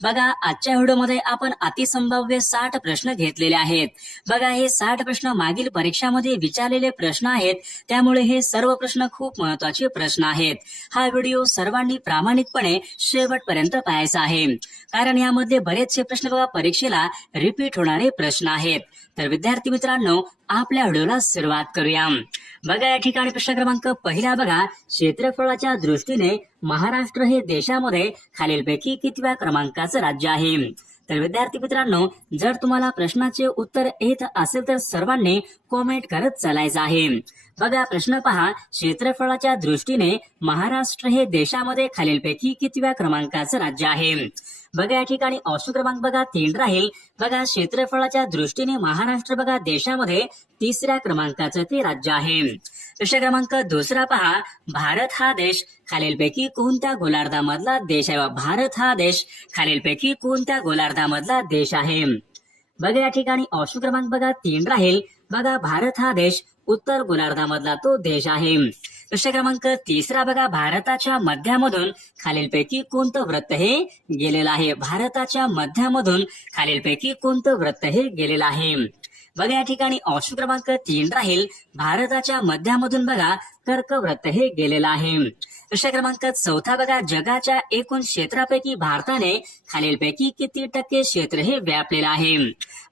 बघा आजच्या व्हिडिओमध्ये आपण अतिसंभाव्य 60 प्रश्न घेतलेले आहेत। बघा हे 60 प्रश्न मागील परीक्षामध्ये विचारलेले प्रश्न आहेत, त्यामुळे हे सर्व प्रश्न खूप महत्त्वाचे प्रश्न आहेत। हा व्हिडिओ सर्वांनी प्रामाणिकपणे शेवटपर्यंत पाहायचा आहे, कारण यामध्ये बरेचसे प्रश्न बघा परीक्षेला रिपीट होणारे प्रश्न आहेत। तर विद्यार्थी मित्रांनो, आपल्या व्हिडिओला सुरुवात करूया। बघा या ठिकाणी प्रश्न क्रमांक पहिला बघा, क्षेत्रफळाच्या दृष्टीने महाराष्ट्र हे देशामध्ये खालीलपैकी कितव्या क्रमांकाचं राज्य आहे। तर विद्यार्थी मित्रांनो, जर तुम्हाला प्रश्नाचे उत्तर येत असेल तर सर्वांनी कॉमेंट करत चालायचं आहे। बघा प्रश्न पहा, क्षेत्रफळाच्या दृष्टीने महाराष्ट्र हे देशामध्ये खालीलपैकी कितव्या क्रमांकाचं राज्य आहे। बघा या ठिकाणी ऑप्शन क्रमांक बघा 3 राहील। बघा क्षेत्रफळाच्या दृष्टीने महाराष्ट्र बघा देशामध्ये 3ऱ्या क्रमांकाचं ते राज्य आहे। प्रश्न क्रमांक दुसरा पहा, भारत हा देश खालीलपैकी कोणत्या गोलार्धामधला देश आहे। भारत हा देश खालीलपैकी कोणत्या गोलार्धामधला देश आहे। बघा या ठिकाणी ऑप्शन क्रमांक बघा 3 राहील। बघा भारत हा देश उत्तर गोलार्धामधला तो देश आहे। प्रश्न क्रमांक तिसरा बघा, भारताच्या मध्यामधून खालीलपैकी कोणतं वृत्त हे गेलेलं आहे। भारताच्या मध्यामधून खालीलपैकी कोणतं वृत्त हे गेलेलं आहे। बघा या ठिकाणी ऑप्शन क्रमांक 3 राहील। भारताच्या मध्यामधून बघा कर्कवृत्त हे गेलेलं आहे। प्रश्न क्रमांक चौथा बघा, जगाच्या एकूण क्षेत्रापैकी भारताने खालीलपैकी किती टक्के क्षेत्र हे व्यापलेलं आहे।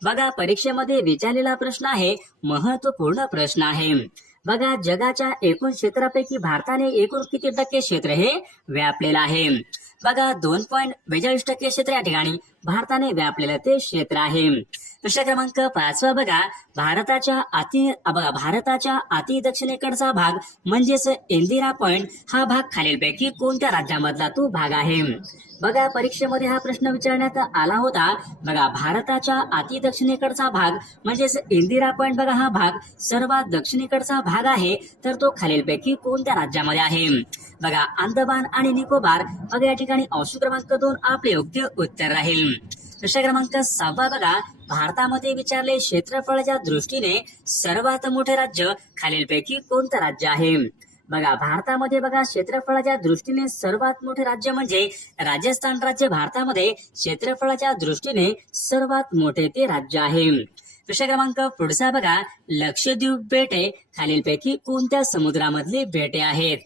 बघा परीक्षेमध्ये विचारलेला प्रश्न आहे, महत्वपूर्ण प्रश्न आहे। बघा जगाच्या एकूण क्षेत्रापैकी भारताने एकूण किती टक्के क्षेत्र हे व्यापलेलं आहे। बघा 2.42% क्षेत्र या ठिकाणी भारताने व्यापलेलं ते क्षेत्र आहे। प्रश्न क्रमांक 5 बघा, भारताच्या अति दक्षिणेकडचा भाग म्हणजेच इंदिरा पॉइंट हा भाग खालीलपैकी कोणत्या राज्यामधला तो भाग आहे। बघा परीक्षेमध्ये हा प्रश्न विचारण्यात आला होता। बघा भारताच्या अति दक्षिणेकडचा भाग म्हणजेच इंदिरा पॉइंट बघा हा भाग सर्वात दक्षिणेकडचा भाग आहे, तर तो खालीलपैकी कोणत्या राज्यामध्ये आहे। बघा अंदमान आणि निकोबार। बघा या ठिकाणी ऑप्शन क्रमांक 2 आपले योग्य उत्तर राहील। प्रश्न क्रमांक 6 बघा, भारतामध्ये विचारले क्षेत्रफळाच्या दृष्टीने सर्वात मोठे राज्य खालीलपैकी कोणतं राज्य आहे। बघा भारतामध्ये बघा क्षेत्रफळाच्या दृष्टीने सर्वात मोठे राज्य म्हणजे राजस्थान राज्य भारतामध्ये क्षेत्रफळाच्या दृष्टीने सर्वात मोठे ते राज्य आहे। प्रश्न क्रमांक पुढचा बघा, लक्षद्वीप बेटे खालीलपैकी कोणत्या समुद्रामधली बेटे आहेत।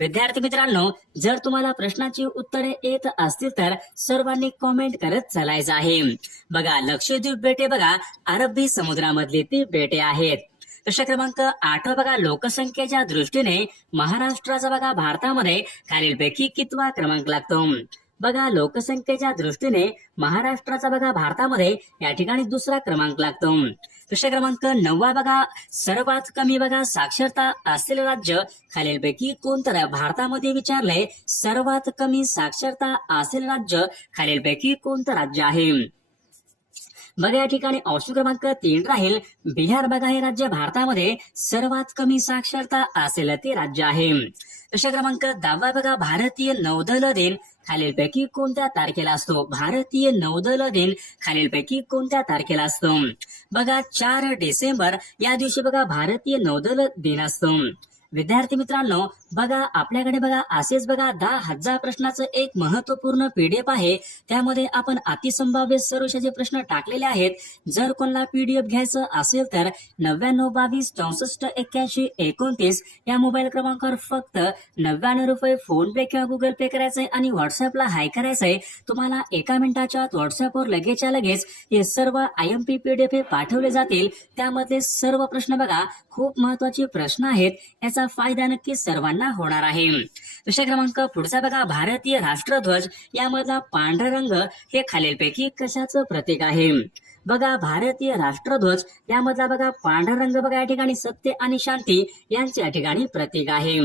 विद्यार्थी मित्रांनो, जर तुम्हाला प्रश्नाची उत्तरे येत असतील तर सर्वांनी कॉमेंट करत चालायचं आहे। बघा लक्षद्वीप बेटे बघा अरबी समुद्रामधली ती बेटे आहेत। प्रश्न क्रमांक 8 बघा, लोकसंख्येच्या दृष्टीने महाराष्ट्राचा बघा भारतामध्ये खालीलपैकी कितवा क्रमांक लागतो। बघा लोकसंख्येच्या दृष्टीने महाराष्ट्राचा बघा भारतामध्ये या ठिकाणी 2रा क्रमांक लागतो। प्रश्न क्रमांक 9 बघा, सर्वात कमी बघा साक्षरता असलेले राज्य खालीलपैकी कोणतं भारतामध्ये विचारलंय, सर्वात कमी साक्षरता असलेले राज्य खालीलपैकी कोणतं राज्य आहे। बघा या ठिकाणी ऑप्शन क्रमांक 3 राहील। बिहार बघा हे राज्य भारतामध्ये सर्वात कमी साक्षरता असलेलं ते राज्य आहे। प्रश्न क्रमांक 10 बघा, भारतीय नौदल दिन खालीलपैकी कोणत्या तारखेला असतो। भारतीय नौदल दिन खालीलपैकी कोणत्या तारखेला असतो। बघा 4 डिसेंबर या दिवशी बघा भारतीय नौदल दिन असतो। विद्यार्थी मित्रांनो, बघा आपल्याकडे बघा असेच बघा 10,000 प्रश्नाचं एक महत्वपूर्ण पीडीएफ आहे। त्यामध्ये आपण अतिसंभाव्य सर्वशाचे प्रश्न टाकलेले आहेत। जर कोणाला पीडीएफ घ्यायचं असेल तर 9922648129 या मोबाईल क्रमांकावर फक्त 99 रुपये फोन पे किंवा गुगल पे करायचंय आणि व्हॉट्सअपला हाय करायचंय। तुम्हाला 1 मिनिटाच्या आत व्हॉट्सअपवर लगेचच्या लगेच हे सर्व IMP पीडीएफ हे पाठवले जातील। त्यामध्ये सर्व प्रश्न बघा खूप महत्वाचे प्रश्न आहेत, याचा फायदा नक्की सर्वांना होणार आहे। प्रश्न क्रमांक पुढचा बघा, भारतीय राष्ट्रध्वज यामधला पांढरा रंग हे खालीलपैकी कशाचं प्रतीक आहे। बघा भारतीय राष्ट्रध्वज यामधला बघा पांढरा रंग बघा या ठिकाणी सत्य आणि शांती यांचे या ठिकाणी प्रतीक आहे।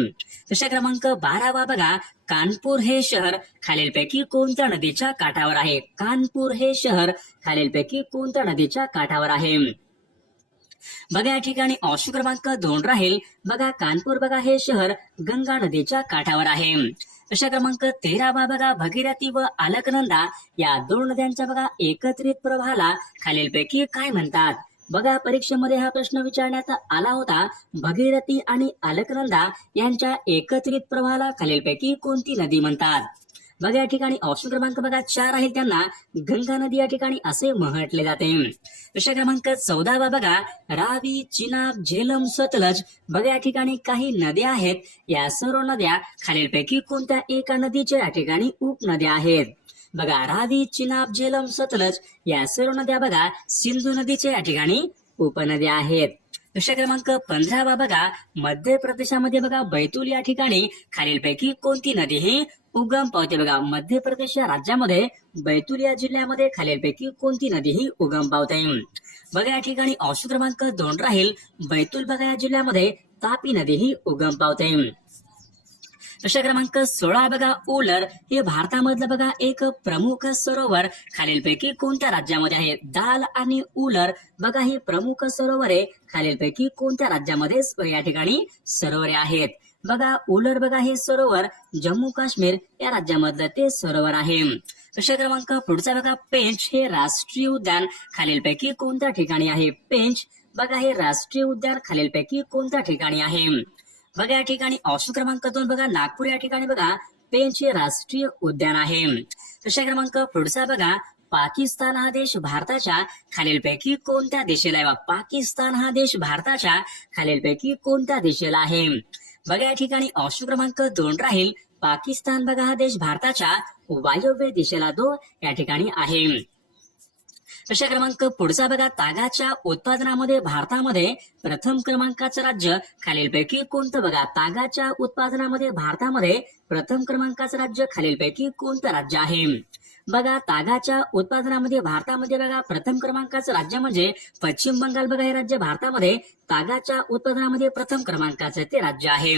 प्रश्न क्रमांक 12 बघा, कानपूर हे शहर खालीलपैकी कोणत्या नदीच्या काठावर आहे। कानपूर हे शहर खालीलपैकी कोणत्या नदीच्या काठावर आहे। बघा या ठिकाणी ऑप्शन क्रमांक 2 राहील। बघा कानपूर बघा हे शहर गंगा नदीच्या काठावर आहे। प्रश्न क्रमांक 13 बघा, भगीरथी व अलकनंदा या 2 नद्यांच्या बघा एकत्रित प्रवाहाला खालीलपैकी काय म्हणतात। बघा परीक्षेमध्ये हा प्रश्न विचारण्यात आला होता। भगीरथी आणि अलकनंदा यांच्या एकत्रित प्रवाहाला खालीलपैकी कोणती नदी म्हणतात। बघा या ठिकाणी ऑप्शन क्रमांक बघा 4 आहे, त्यांना गंगा नदी या ठिकाणी असे म्हटले जाते. प्रश्न क्रमांक 14 बघा रावी, चिनाब, झेलम, सतलज. बघा या ठिकाणी काही नद्या आहेत, या सर्व नद्या खालीलपैकी कोणत्या एका नदीच्या या ठिकाणी उपनद्या आहेत. बघा रावी, चिनाब, झेलम, सतलज या सर्व नद्या बघा सिंधू नदीच्या या ठिकाणी उपनद्या आहेत. प्रश्न क्रमांक 15 बघा मध्य प्रदेशामध्ये बघा बैतूल या ठिकाणी खालीलपैकी कोणती नदी ही उगम पावते. बघा मध्य प्रदेश या राज्यामध्ये बैतूल या जिल्ह्यामध्ये खालीलपैकी कोणती नदी ही उगम पावते. बघा या ठिकाणी ऑप्शन क्रमांक 2 राहील, बैतूल बघा या जिल्ह्यामध्ये तापी नदी ही उगम पावते. प्रश्न क्रमांक 16 बघा उलर हे भारतामधलं बघा एक प्रमुख सरोवर खालीलपैकी कोणत्या राज्यामध्ये आहे. दाल आणि उलर बघा ही प्रमुख सरोवरे खालीलपैकी कोणत्या राज्यामध्ये या ठिकाणी सरोवरे आहेत. बघा उलर बघा हे सरोवर जम्मू काश्मीर या राज्यामधलं ते सरोवर आहे. प्रश्न क्रमांक पुढचा बघा पेंच हे राष्ट्रीय उद्यान खालीलपैकी कोणत्या ठिकाणी आहे. पेंच बघा हे राष्ट्रीय उद्यान खालीलपैकी कोणत्या ठिकाणी आहे. बघा या ठिकाणी ऑप्शन क्रमांक 2 बघा नागपूर या ठिकाणी बघा पेंच हे राष्ट्रीय उद्यान आहे. प्रश्न क्रमांक पुढचा बघा पाकिस्तान हा देश भारताच्या खालीलपैकी कोणत्या दिशेला आहे. पाकिस्तान हा देश भारताच्या खालीलपैकी कोणत्या दिशेला आहे. बघा या ठिकाणी ऑप्शन क्रमांक 2 राहील, पाकिस्तान बघा हा देश भारताच्या वायव्य दिशेला तो या ठिकाणी आहे. प्रश्न क्रमांक पुढचा बघा तागाच्या उत्पादनामध्ये भारतामध्ये प्रथम क्रमांकाचं राज्य खालीलपैकी कोणतं. बघा तागाच्या उत्पादनामध्ये भारतामध्ये प्रथम क्रमांकाचं राज्य खालीलपैकी कोणतं राज्य आहे. बघा तागाच्या उत्पादनामध्ये भारतामध्ये बघा प्रथम क्रमांकाचं राज्य म्हणजे पश्चिम बंगाल. बघा हे राज्य भारतामध्ये तागाच्या उत्पादनामध्ये प्रथम क्रमांकाचं ते राज्य आहे.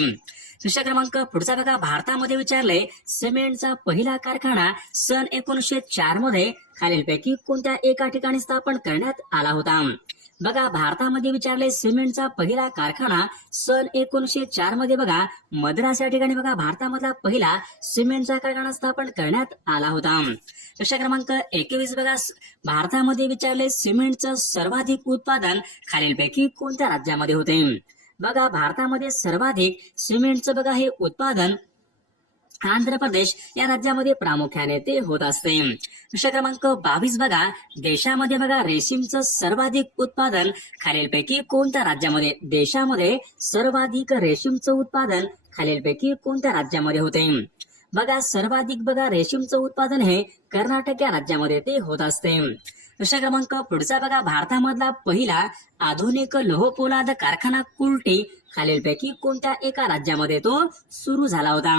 प्रश्न क्रमांक पुढचा बघा भारतामध्ये विचारले सिमेंटचा पहिला कारखाना सन 1904 मध्ये खालीलपैकी कोणत्या एका ठिकाणी स्थापन करण्यात आला होता. बघा भारतामध्ये विचारले सिमेंटचा पहिला कारखाना सन 1904 मध्ये बघा मद्रास या ठिकाणी बघा भारतामधला पहिला सिमेंटचा कारखाना स्थापन करण्यात आला होता. प्रश्न क्रमांक 21 बघा भारतामध्ये विचारले सिमेंटचं सर्वाधिक उत्पादन खालीलपैकी कोणत्या राज्यामध्ये होते. बघा भारतामध्ये सर्वाधिक सिमेंटचं बघा हे उत्पादन आंध्र प्रदेश या राज्यामध्ये प्रामुख्याने ते होत असते. प्रश्न क्रमांक 22 बघा देशामध्ये बघा रेशीमचं सर्वाधिक उत्पादन खालीलपैकी कोणत्या राज्यामध्ये. देशामध्ये सर्वाधिक रेशीमचं उत्पादन खालीलपैकी कोणत्या राज्यामध्ये होते. बघा सर्वाधिक बघा रेशीमचं उत्पादन हे कर्नाटक या राज्यामध्ये ते होत असते. प्रश्न क्रमांक पुढचा बघा भारतामधला पहिला आधुनिक लोहपोलाद कारखाना कुल्टी खालीलपैकी कोणत्या एका राज्यामध्ये तो सुरू झाला होता.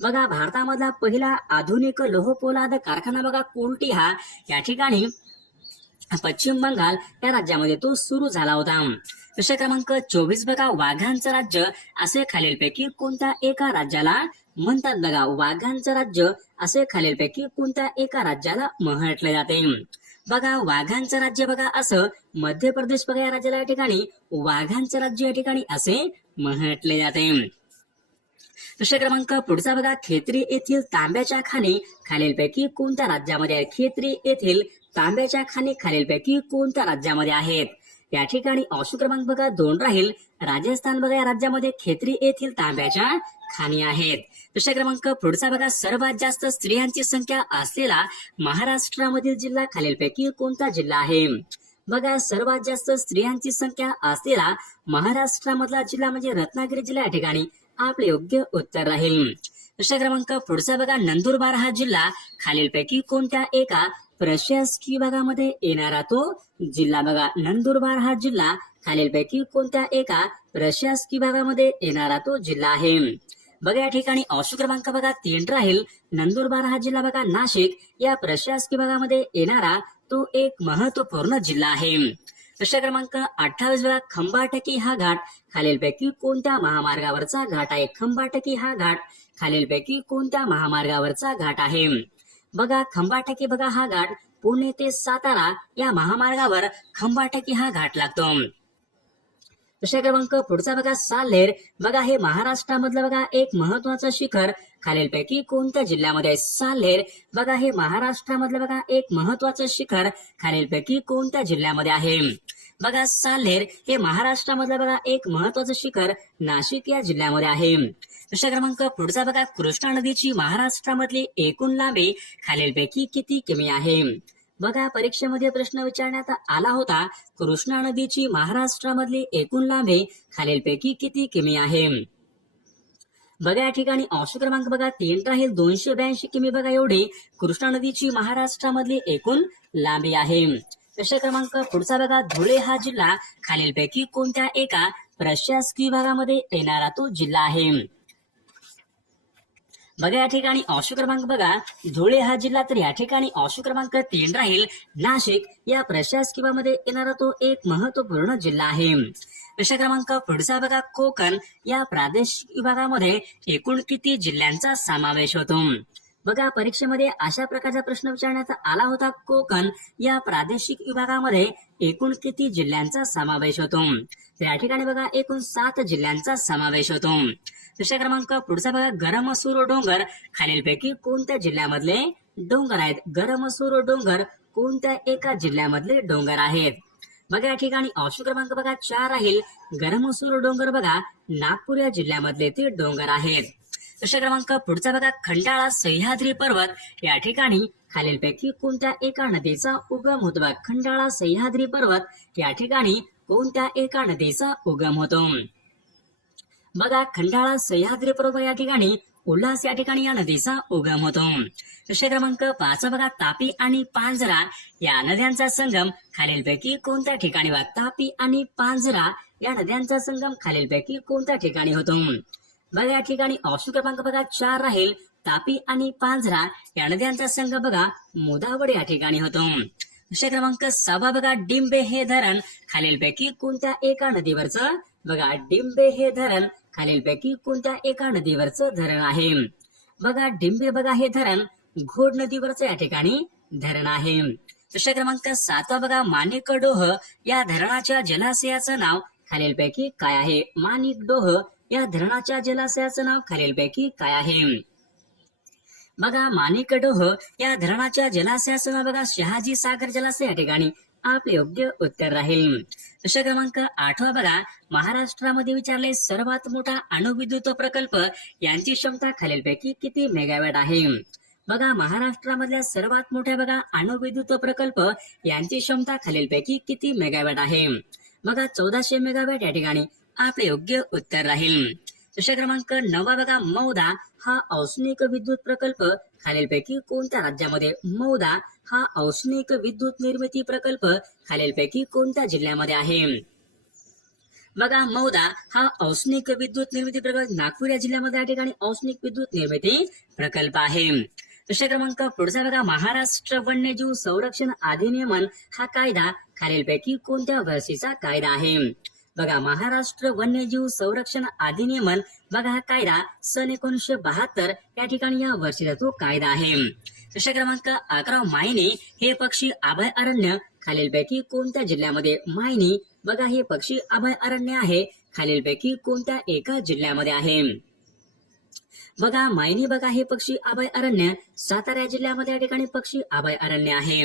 बघा भारतामधला पहिला आधुनिक लोहपोलाद कारखाना बघा कुल्टी हा या ठिकाणी पश्चिम बंगाल या राज्यामध्ये तो सुरू झाला होता. प्रश्न क्रमांक 24 बघा वाघांचं राज्य असे खालीलपैकी कोणत्या एका राज्याला म्हणतात. बघा वाघांचं राज्य असे खालीलपैकी कोणत्या एका राज्याला म्हटले जाते. बघा वाघांचं राज्य बघा असं मध्य प्रदेश बघा या राज्याला या ठिकाणी वाघांचं राज्य या ठिकाणी असे म्हटले जाते. प्रश्न क्रमांक पुढचा बघा खेत्री येथील तांब्याच्या खाणी खालीलपैकी कोणत्या राज्यामध्ये आहेत. खेत्री येथील तांब्याच्या खाणी खालीलपैकी कोणत्या राज्यामध्ये आहेत. या ठिकाणी ऑप्शन क्रमांक बघा 2 राहील, राजस्थान बघा या राज्यामध्ये खेत्री येथील तांब्याच्या खाणी आहेत. प्रश्न क्रमांक पुढचा बघा सर्वात जास्त स्त्रियांची संख्या असलेला महाराष्ट्रामधील जिल्हा खालीलपैकी कोणता जिल्हा आहे. बघा सर्वात जास्त स्त्रियांची संख्या असलेला महाराष्ट्रामधला जिल्हा म्हणजे रत्नागिरी जिल्हा या ठिकाणी आपले योग्य उत्तर राहील. प्रश्न क्रमांक पुढचा बघा नंदुरबार हा जिल्हा खालीलपैकी कोणत्या एका प्रशासकीय विभागामध्ये येणारा तो जिल्हा. बघा नंदुरबार हा जिल्हा खालीलपैकी कोणत्या एका प्रशासकीय विभागामध्ये येणारा तो जिल्हा आहे. बघा या ठिकाणी ऑप्शन क्रमांक बघा 3 राहील, नंदुरबार हा जिल्हा बघा नाशिक या प्रशासकीय विभागामध्ये येणारा तो एक महत्वपूर्ण जिल्हा आहे. प्रश्न क्रमांक 28 बघा खंबाटकी हा घाट खालीलपैकी कोणत्या महामार्गावरचा घाट आहे. खंबाटकी हा घाट खालीलपैकी कोणत्या महामार्गावरचा घाट आहे. बघा खंबाटकी बघा हा घाट पुणे ते सातारा या महामार्गावर खंबाटकी हा घाट लागतो. प्रश्न क्रमांक पुढचा बघा साल्हेर बघा हे महाराष्ट्रामधलं बघा एक महत्वाचं शिखर खालीलपैकी कोणत्या जिल्ह्यामध्ये आहे. साल्हेर बघा हे महाराष्ट्रामधलं बघा एक महत्वाचं शिखर खालीलपैकी कोणत्या जिल्ह्यामध्ये आहे. बघा साल्हेर हे महाराष्ट्रामधलं बघा एक महत्वाचं शिखर नाशिक या जिल्ह्यामध्ये आहे. प्रश्न क्रमांक पुढचा बघा, कृष्णा नदीची महाराष्ट्रामधली एकूण लांबी खालीलपैकी किती किमी आहे? बघा परीक्षेमध्ये प्रश्न विचारण्यात आला होता, कृष्णा नदीची महाराष्ट्रामधली एकूण लांबी खालीलपैकी किती किमी आहे? बघा या ठिकाणी ऑप्शन क्रमांक बघा 3 राहील, 282 किमी बघा एवढी कृष्णा नदीची महाराष्ट्रामधली एकूण लांबी आहे. प्रश्न क्रमांक पुढचा बघा, धुळे हा जिल्हा खालीलपैकी कोणत्या एका प्रशासकीय विभागामध्ये येणारा तो जिल्हा आहे? बघा या ठिकाणी ऑप्शन क्रमांक बघा, धुळे हा जिल्हा, तर या ठिकाणी ऑप्शन क्रमांक 3 राहील, नाशिक या प्रशासकीय विभागामध्ये येणारा तो एक महत्वपूर्ण जिल्हा आहे. प्रश्न क्रमांक पुढचा बघा, कोकण या प्रादेशिक विभागामध्ये एकूण किती जिल्ह्यांचा समावेश होतो? बघा परीक्षेमध्ये अशा प्रकारचा प्रश्न विचारण्यात आला होता, कोकण या प्रादेशिक विभागामध्ये एकूण किती जिल्ह्यांचा समावेश होतो? तर या ठिकाणी बघा एकूण 7 जिल्ह्यांचा समावेश होतो. प्रश्न क्रमांक पुढचा बघा, गरमसूर डोंगर खालीलपैकी कोणत्या जिल्ह्यामधले डोंगर आहेत? गरमसूर डोंगर कोणत्या एका जिल्ह्यामधले डोंगर आहेत? बघा या ठिकाणी ऑप्शन क्रमांक बघा 4 राहील, गरमसूर डोंगर बघा नागपूर या जिल्ह्यामधले ते डोंगर आहेत. प्रश्न क्रमांक पुढचा बघा, खंडाळा सह्याद्री पर्वत या ठिकाणी खालीलपैकी कोणत्या एका नदीचा उगम होतो? बघा खंडाळा सह्याद्री पर्वत या ठिकाणी कोणत्या एका नदीचा उगम होतो? बघा खंडाळा सह्याद्री पर्वत या ठिकाणी उल्हास या ठिकाणी या नदीचा उगम होतो. प्रश्न क्रमांक 5 बघा, तापी आणि पांझरा या नद्यांचा संगम खालीलपैकी कोणत्या ठिकाणी? बघा तापी आणि पांझरा या नद्यांचा संगम खालीलपैकी कोणत्या ठिकाणी होतो? बघा या ठिकाणी ऑप्शन क्रमांक बघा 4 राहील, तापी आणि पांझरा या नद्यांचा संगम बघा मोदावड या ठिकाणी होतो. प्रश्न क्रमांक 6 बघा, डिंबे हे धरण खालीलपैकी कोणत्या एका नदीवरचं? बघा डिंबे हे धरण खालीलपैकी कोणत्या एका नदीवरचं धरण आहे? बघा डिंबे बघा हे धरण घोड नदीवरचं या ठिकाणी धरण आहे. प्रश्न क्रमांक 7 बघा, माणिकडोह या धरणाच्या जलाशयाचं नाव खालीलपैकी काय आहे? माणिकडोह या धरणाच्या जलाशयाचं नाव खालीलपैकी काय आहे? बघा माणिकडोह या धरणाच्या जलाशयाचं नाव बघा शहाजी सागर जलाशय या ठिकाणी आपले योग्य उत्तर राहील. प्रश्न क्रमांक 8 बघा, महाराष्ट्रामध्ये विचारले सर्वात मोठा अणुविद्युत प्रकल्प यांची क्षमता खालीलपैकी किती मेगावॅट आहे? बघा महाराष्ट्रामधल्या सर्वात मोठ्या बघा अणुविद्युत प्रकल्प यांची क्षमता खालीलपैकी किती मेगावॅट आहे? बघा 1400 मेगावॅट या ठिकाणी आपले योग्य उत्तर राहील. प्रश्न क्रमांक 9 बघा, मौदा हा औष्णिक विद्युत प्रकल्प खालीलपैकी कोणत्या राज्यामध्ये? मौदा हा औष्णिक विद्युत निर्मिती प्रकल्प खालीलपैकी कोणत्या जिल्ह्यामध्ये आहे? बघा मौदा हा औष्णिक विद्युत निर्मिती प्रकल्प नागपूर या जिल्ह्यामध्ये या ठिकाणी औष्णिक विद्युत निर्मिती प्रकल्प आहे. प्रश्न क्रमांक पुढचा बघा, महाराष्ट्र वन्यजीव संरक्षण अधिनियमन हा कायदा खालीलपैकी कोणत्या वर्षीचा कायदा आहे? बघा महाराष्ट्र वन्यजीव संरक्षण अधिनियमन बघा हा कायदा सन 1972 या ठिकाणी या वर्षीचा तो कायदा आहे. प्रश्न क्रमांक 11, मायनी हे पक्षी अभयारण्य खालीलपैकी कोणत्या जिल्ह्यामध्ये? मायनी बघा हे पक्षी अभयारण्य आहे खालीलपैकी कोणत्या एका जिल्ह्यामध्ये आहे? बघा मायनी बघा हे पक्षी अभयारण्य सातारा जिल्ह्यामध्ये या ठिकाणी पक्षी अभयारण्य आहे.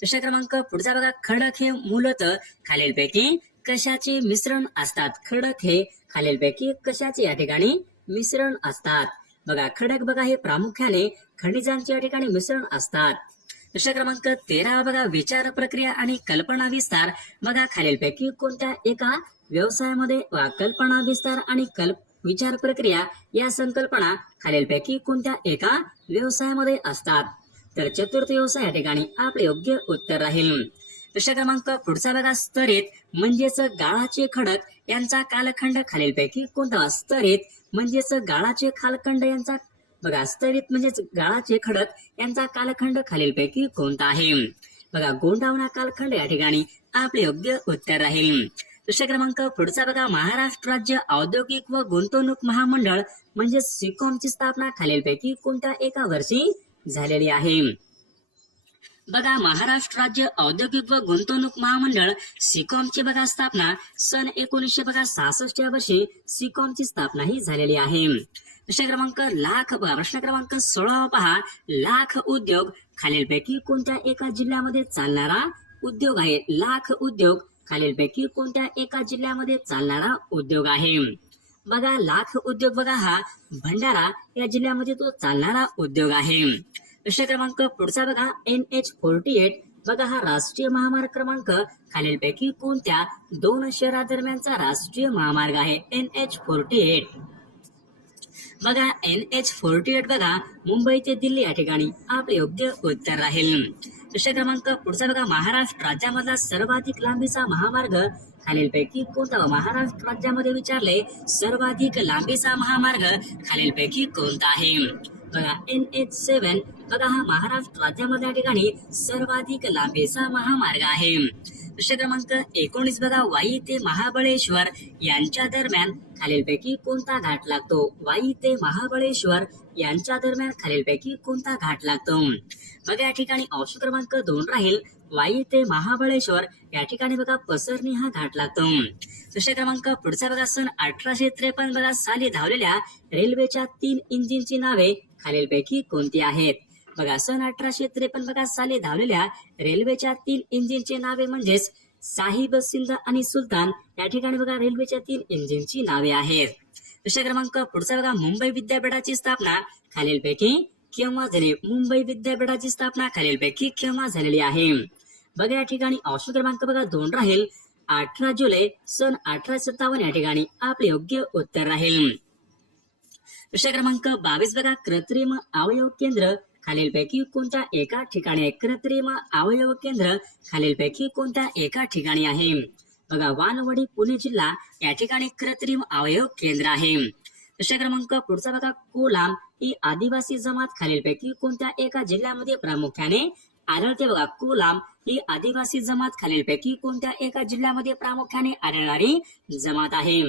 प्रश्न क्रमांक पुढचा बघा, खडक हे मूलतः खालीलपैकी कशाचे मिश्रण असतात? खडक हे खालीलपैकी कशाचे या ठिकाणी मिश्रण असतात? बघा खडक बघा हे प्रामुख्याने खनिजांचे या ठिकाणी मिश्रण असतात. प्रश्न क्रमांक 13 बघा, विचार प्रक्रिया आणि कल्पना विस्तार बघा खालीलपैकी कोणत्या एका व्यवसायामध्ये कल्पना विस्तार आणि विचार प्रक्रिया या संकल्पना खालीलपैकी कोणत्या एका व्यवसायामध्ये असतात? तर चतुर्थ व्यवसाय या ठिकाणी आपले योग्य उत्तर राहील. प्रश्न क्रमांक पुढचा बघा, स्तरित म्हणजेच गाळाचे खडक यांचा कालखंड खालीलपैकी कोणता? स्तरित म्हणजेच गाळाचे कालखंड यांचा बघा स्तरित म्हणजेच गाळाचे खडक यांचा कालखंड खालीलपैकी कोणता आहे? बघा गोंडावणा कालखंड या ठिकाणी आपले योग्य उत्तर राहील. प्रश्न क्रमांक पुढचा बघा, महाराष्ट्र राज्य औद्योगिक व गुंतवणूक महामंडळ म्हणजे सिकॉमची स्थापना खालीलपैकी कोणत्या एका वर्षी झालेली आहे? बघा महाराष्ट्र राज्य औद्योगिक व गुंतवणूक महामंडळ सिकॉमची बघा स्थापना सन 1966 या वर्षी सिकॉमची स्थापना ही झालेली आहे. प्रश्न क्रमांक 16 पहा, लाख उद्योग खालीलपैकी कोणत्या एका जिल्ह्यामध्ये चालणारा उद्योग आहे? लाख उद्योग खालीलपैकी कोणत्या एका जिल्ह्यामध्ये चालणारा उद्योग आहे? बघा लाख उद्योग बघा हा भंडारा या जिल्ह्यामध्ये तो चालणारा उद्योग आहे. प्रश्न क्रमांक पुढचा बघा NH48 बघा हा राष्ट्रीय महामार्ग क्रमांक खालीलपैकी कोणत्या दोन शहरादरम्यानचा राष्ट्रीय महामार्ग आहे. NH48 बघा NH48 बघा मुंबई ते दिल्ली या ठिकाणी आपले योग्य उत्तर राहील. प्रश्न क्रमांक पुढचा बघा महाराष्ट्र राज्यामधला सर्वाधिक लांबीचा महामार्ग खालीलपैकी कोणता. महाराष्ट्र राज्यामध्ये विचारले सर्वाधिक लांबीचा महामार्ग खालीलपैकी कोणता आहे. बघा NH7 बघा हा महाराष्ट्र राज्यामधल्या ठिकाणी सर्वाधिक लांबीचा महामार्ग आहे. प्रश्न क्रमांक 19 बघा वाई ते महाबळेश्वर यांच्या दरम्यान खालीलपैकी कोणता घाट लागतो. वाई ते महाबळेश्वर यांच्या दरम्यान खालीलपैकी कोणता घाट लागतो. बघा या ठिकाणी ऑप्शन क्रमांक 2 राहील वाई ते महाबळेश्वर या ठिकाणी बघा पसरणी हा घाट लागतो. प्रश्न क्रमांक पुढचा बघा सन 1853 बघा साली धावलेल्या रेल्वेच्या 3 इंजिनची नावे खालीलपैकी कोणती आहेत. बघा सन 1853 बघा साली धावलेल्या रेल्वेच्या 3 इंजिनची नावे म्हणजेच साहिब, सिंध आणि सुलतान या ठिकाणी बघा रेल्वेच्या 3 इंजिनची नावे आहेत. प्रश्न क्रमांक पुढचा बघा मुंबई विद्यापीठाची स्थापना खालीलपैकी केव्हा झाली. मुंबई विद्यापीठाची स्थापना खालीलपैकी केव्हा झालेली आहे. बघा या ठिकाणी ऑप्शन क्रमांक बघा 2 राहील 18 जुलै सन 1857 या ठिकाणी आपले योग्य उत्तर राहील. प्रश्न क्रमांक 22 बघा कृत्रिम अवयव केंद्र खालीलपैकी कोणत्या एका ठिकाणी आहे. कृत्रिम अवयव केंद्र खालीलपैकी कोणत्या एका ठिकाणी आहे. बघा वानवडी पुणे जिल्हा या ठिकाणी कृत्रिम अवयव केंद्र आहे. प्रश्न क्रमांक पुढचा बघा कोलाम ही आदिवासी जमात खालीलपैकी कोणत्या एका जिल्ह्यामध्ये प्रामुख्याने आढळते. बघा कोलाम ही आदिवासी जमात खालीलपैकी कोणत्या एका जिल्ह्यामध्ये प्रामुख्याने आढळणारी जमात आहे.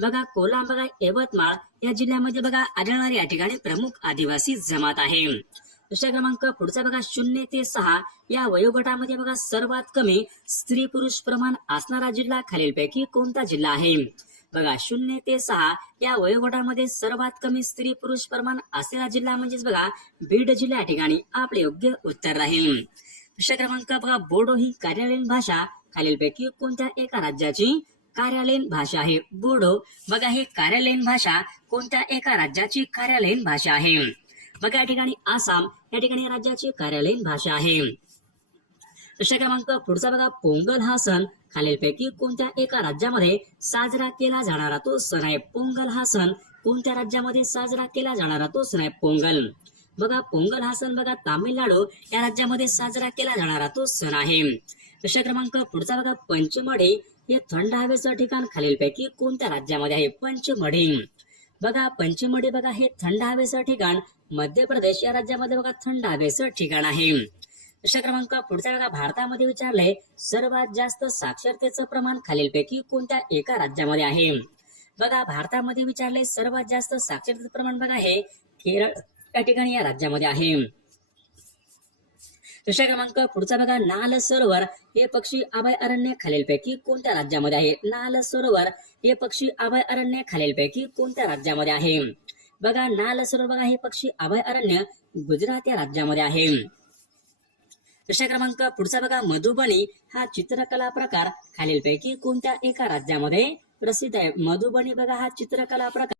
बघा कोलाम बघा यवतमाळ या जिल्ह्यामध्ये बघा आढळणारी या ठिकाणी प्रमुख आदिवासी जमात आहे. प्रश्न क्रमांक पुढचा बघा 0 ते 6 या वयोगटामध्ये बघा सर्वात कमी स्त्री पुरुष प्रमाण असणारा जिल्हा खालीलपैकी कोणता जिल्हा आहे. बघा 0 ते 6 या वयोगटामध्ये सर्वात कमी स्त्री पुरुष प्रमाण असलेला जिल्हा म्हणजेच बघा बीड जिल्हा या ठिकाणी आपले योग्य उत्तर राहील. प्रश्न क्रमांक बघा बोडो ही कार्यालयीन भाषा खालीलपैकी कोणत्या एका राज्याची कार्यालयीन भाषा आहे. बोडो बघा हे कार्यालयीन भाषा कोणत्या एका राज्याची कार्यालयीन भाषा आहे. बघा या ठिकाणी आसाम या ठिकाणी राज्याची कार्यालयीन भाषा आहे. प्रश्न क्रमांक पुढचा बघा पोंगल हा सण खालीलपैकी कोणत्या एका राज्यामध्ये साजरा केला जाणारा तो सण आहे. पोंगल हा सण कोणत्या राज्यामध्ये साजरा केला जाणारा तो सण आहे. पोंगल बघा पोंगल हा सण बघा तामिळनाडू या राज्यामध्ये साजरा केला जाणारा तो सण आहे. प्रश्न क्रमांक पुढचा बघा पंचमढी हे थंड हवेचं ठिकाण खालीलपैकी कोणत्या राज्यामध्ये आहे. पंचमढी बघा पंचमढी बघा हे थंड हवेचं ठिकाण मध्य प्रदेश या राज्यामध्ये बघा थंड हवेचं ठिकाण आहे. प्रश्न क्रमांक पुढचा बघा भारतामध्ये विचारलंय सर्वात जास्त साक्षरतेचं प्रमाण खालीलपैकी कोणत्या एका राज्यामध्ये आहे. बघा भारतामध्ये विचारले सर्वात जास्त साक्षरतेचं प्रमाण बघा हे केरळ या ठिकाणी या राज्यामध्ये आहे. प्रश्न क्रमांक पुढचा बघा नाल सरोवर हे पक्षी अभयारण्य खालीलपैकी कोणत्या राज्यामध्ये आहे. नाल सरोवर हे पक्षी अभयारण्य खालीलपैकी कोणत्या राज्यामध्ये आहे. बघा नाल सरोवर बघा हे पक्षी अभयारण्य गुजरात या राज्यामध्ये आहे. प्रश्न क्रमांक पुढचा बघा मधुबनी हा चित्रकला प्रकार खालीलपैकी कोणत्या एका राज्यामध्ये प्रसिद्ध आहे. मधुबनी बघा हा चित्रकला प्रकार